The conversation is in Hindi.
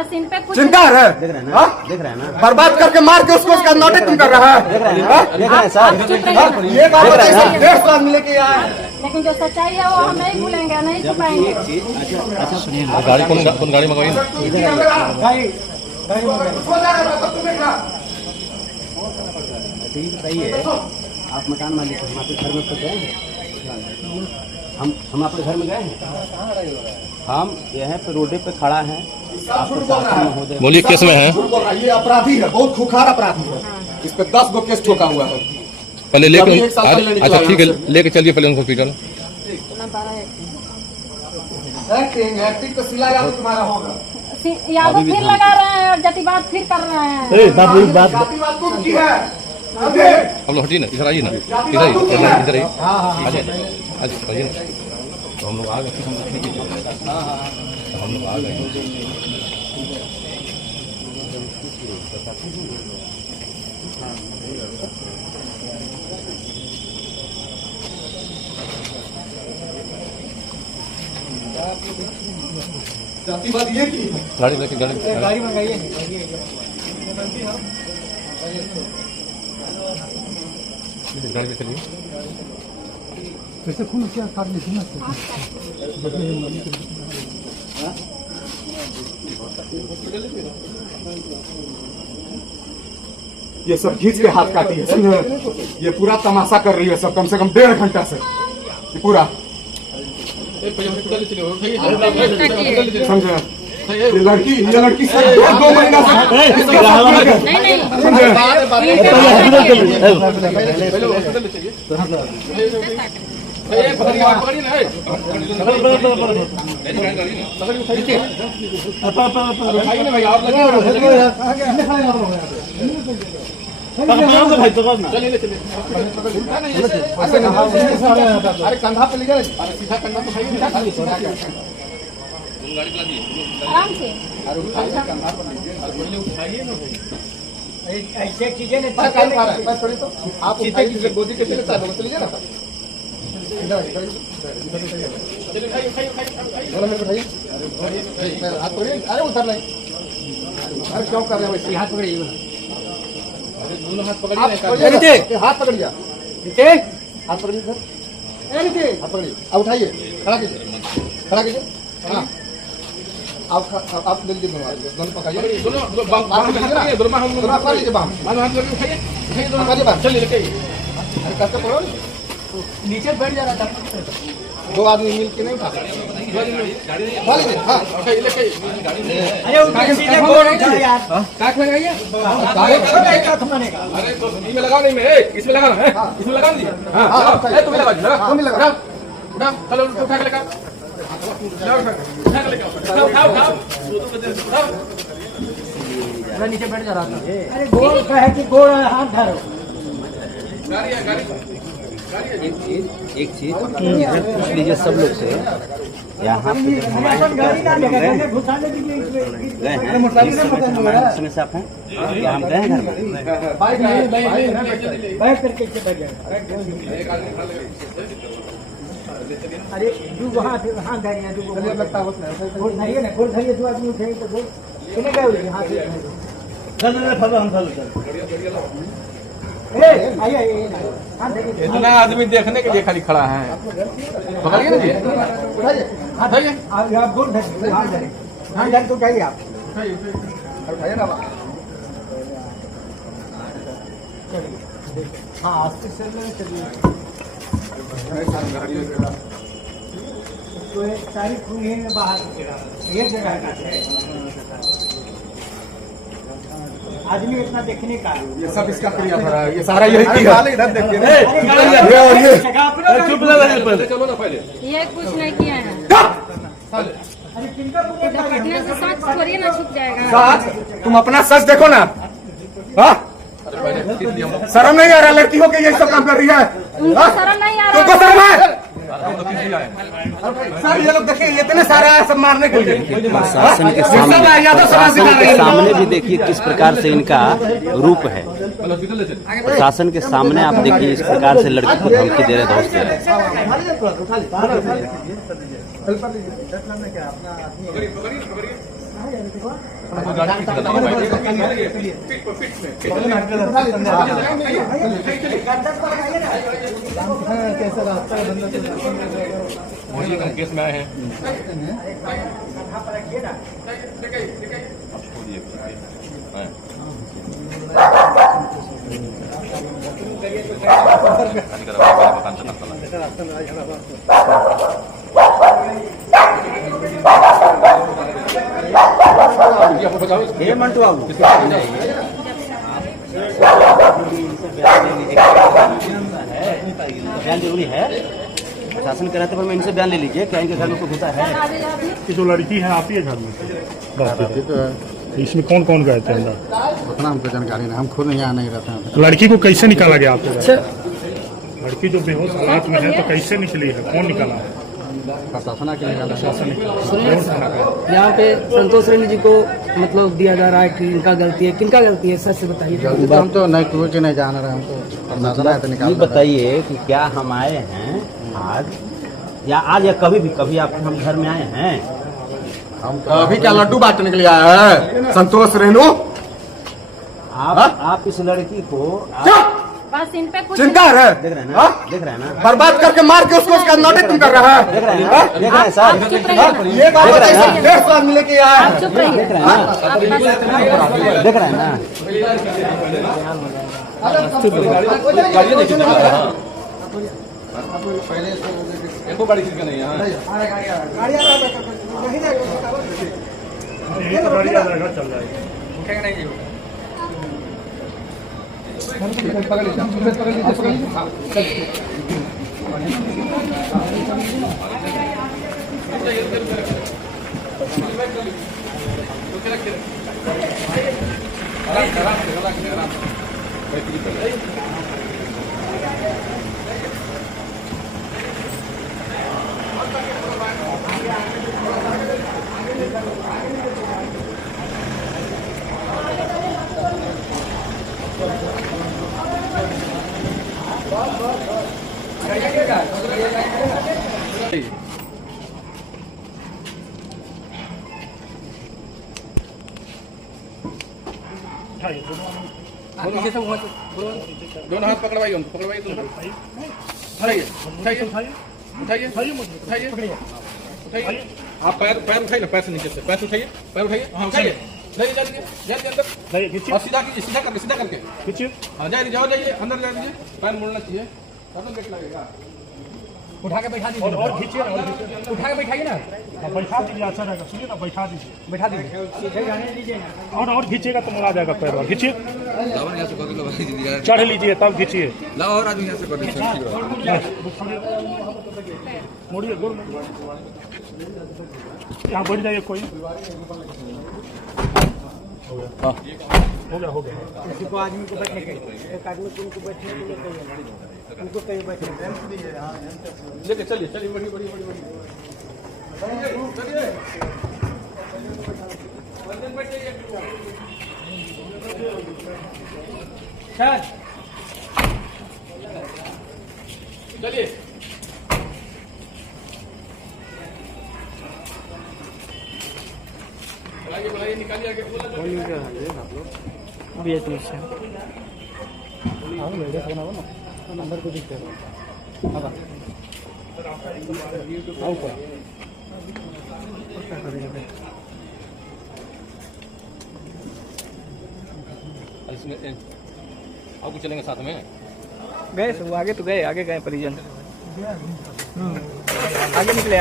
बस इन पे कुछ चिंता है, देख रहे हैं ना, बर्बाद करके मार के उसको उसका नाटक तुम कर रहा है। देख रहे हैं सर, ये बात 150 आदमी लेके आए, लेकिन जो सच्चाई है वो हम नहीं भूलेंगे, नहीं छुपाएंगे। अच्छा सुनिए ना, गाड़ी कौन गाड़ी मंगवाई ना? ये बताइए, आप मकान मालिक हैं, हम आपके घर में तो गए हैं? हम आपके घर में गए हैं? हम यहाँ पे रोडे पे खड़ा हैं, बोलिए केस में है? ये अपराधी है, बहुत खुखार अपराधी है। इस पे 10 गो केस ठोका हुआ है। पहले लेके अच्छा ठीक है, लेके चलिए पहले उनको हॉस्पिटल। एक्टिंग तो सिला यादव तुम्हारा होगा। यादव फिर लगा रहे हैं और जातिवाद फिर कर रहे हैं। जातिवाद तुम की है। अब लोग हटिए ना, इधर आइए ना, इधर आइए, इधर आइए, आज आइए ना। तो हम लोग आ गए, हम लोग आ गए। जातिवाद ये की है। गाड़ी लेके गाड़ी मंगाइए। गाड़ी में चलिए। कैसे खून क्या काट ली ना? ये सब खींच के हाथ काटी है, समझे? ये पूरा तमाशा कर रही है सब, कम से कम 1.5 घंटा से ये पूरा, समझे? ये लड़की सर 2 महीना से अरे कंधा पे ले जाए, सीधा कंधा तो आराम से ऐसे चीजें नहीं तो आप गोदी कैसे लेता है, चलिए ना हाथ पकड़िए। अरे उतर नहीं, अरे क्यों कर रहे हैं वैसे? हाथ पकड़िए, दोनों हाथ पकड़िए, हाथ पकड़िए, हाथ पकड़िए सर, हाथ पकड़िए, अब उठाइए, खड़ा कीजिए, खड़ा कीजिए। हाँ आप ले लीजिए, दोनों पकड़िए, दोनों पकड़ लीजिए, बाम चलिए, कैसे पकड़ो, नीचे बैठ जा रहा था। 2 आदमी मिल के नहीं उठा सकते। अरे तो इसमें लगा नहीं, मैं इसमें लगा है, इसमें लगा नहीं, तुम्हें लगा, तुम्हें लगा, चलो उठा के लगा, नीचे बैठ जा रहा था। अरे गोल है कि गोल हाथ धरो। एक चीज इधर पूछ लीजिए सब लोग से, यहाँ पे गए हैं समय से आप हैं, क्या हम गए हैं घर में? अरे वहाँ धरिए, लगता है धरिए ना, गोल धरिए, 2 आदमी उठेंगे तो गोल कितने गए यहाँ से? इतना आदमी देखने के लिए खाली खड़ा है, पकड़िए ना जी, उठाइए, आप गोल धरिए, हाथ धर तो उठाइए, आप उठाइए ना, हाँ आस्ते से चलिए। तो सारी खून में बाहर एक जगह आदमी इतना देखने का, ये सब इसका क्रिया भरा है, ये सारा यही किया। इधर देखिए, चलो ना पहले, ये कुछ नहीं किया है। अरे किनका घटना से सच थोड़ी ना छुप जाएगा। सच, तुम अपना सच देखो ना। शर्म नहीं आ रहा लड़की हो के ये सब काम कर रही है? शर्म नहीं आ तुमको रहा शर्म है? सर ये लोग देखिए, इतने सारे आए सब मारने के लिए। प्रशासन के सामने भी देखिए किस प्रकार से इनका रूप है। प्रशासन के सामने आप देखिए इस प्रकार से लड़की को धमकी दे रहे, धौंस दे रहे। कैसा रास्ता है केस में आए हैं ये मंटू बाबू बयान जरूरी है, प्रशासन के रहते पर मैं इनसे बयान ले लीजिए, क्या इनके घर में कोई घुसा है? कि जो लड़की है आती है घर में, इसमें कौन कौन गए थे अंदर? उतना हमको जानकारी नहीं, हम खुद यहाँ नहीं रहते हैं। लड़की को कैसे निकाला गया आपके घर? लड़की जो बेहोश हालात में है तो कैसे निकली है, कौन निकाला है? प्रशासन के निकाला। यहाँ पे संतोष रेड्डी जी को मतलब दिया जा रहा है कि इनका गलती है, किनका गलती है सच से बताइए। हम तो नहीं कुछ नहीं जान रहे, हमको प्रशासन है तो ये निकाल। बताइए कि क्या हम आए हैं आज या कभी आप हम घर में आए हैं? हम तो अभी क्या लड्डू बांटने के लिए आया है संतोष रेणु? आप इस लड़की को बस इन पे कुछ चिंता है, देख रहे हैं ना? देख रहे हैं ना? बर्बाद करके मार के उसको उसका नाटक तुम कर रहा है। देख रहे हैं ना? देख रहे हैं सर? ये बात 150 आदमी लेके आया है। चुप रहिए। देख रहे हैं ना? देख रहे हैं ना? इनको गाड़ी किसका नहीं है? यही तो गाड़ी आ जाएगा, चल जाएगा। दोनों हाथ पकड़वाइए उनको, पकड़वाइए दोनों। उठाइए उठाइए उठाइए उठाइए उठाइए। आप पैर उठाइए ना, पैर से नीचे से पैर उठाइए, पैर उठाइए, हाँ उठाइए, जाइए जाइए अंदर, नहीं खींचिए, और सीधा कीजिए, सीधा करके खींचिए। हाँ जाइए, जाइए अंदर ले लीजिए, पैर मुड़ना चाहिए, तब तो देख लगेगा। उठा के बैठा दीजिए, और खींचिए ना, और खींचिए। उठा के बैठाइए ना, हाँ, बैठा दीजिए, अच्छा रहेगा। सुनिए ना, बैठा दीजिए, बैठा दीजिए। और खींचिएगा तो मुड़ा जाएगा पैर। खींचिए, चढ़ लीजिए तब खींचिए। और आदमी यहाँ से कर दीजिए। मोड़िए, गोल यहाँ बैठ जाइए। कोई हो गया किसी को आदमी को बैठने के एक आदमी को उनको बैठने के लिए उनको कहीं बैठने लेके चलिए चलिए, बढ़िए बढ़िए बढ़िए चलिए। बुलाइए निकालिए आगे। अभी तो इससे नंबर को दिखते हैं। इसमें आपको चलेंगे साथ में। गए सब आगे तो गए, आगे गए परिजन। आगे निकले।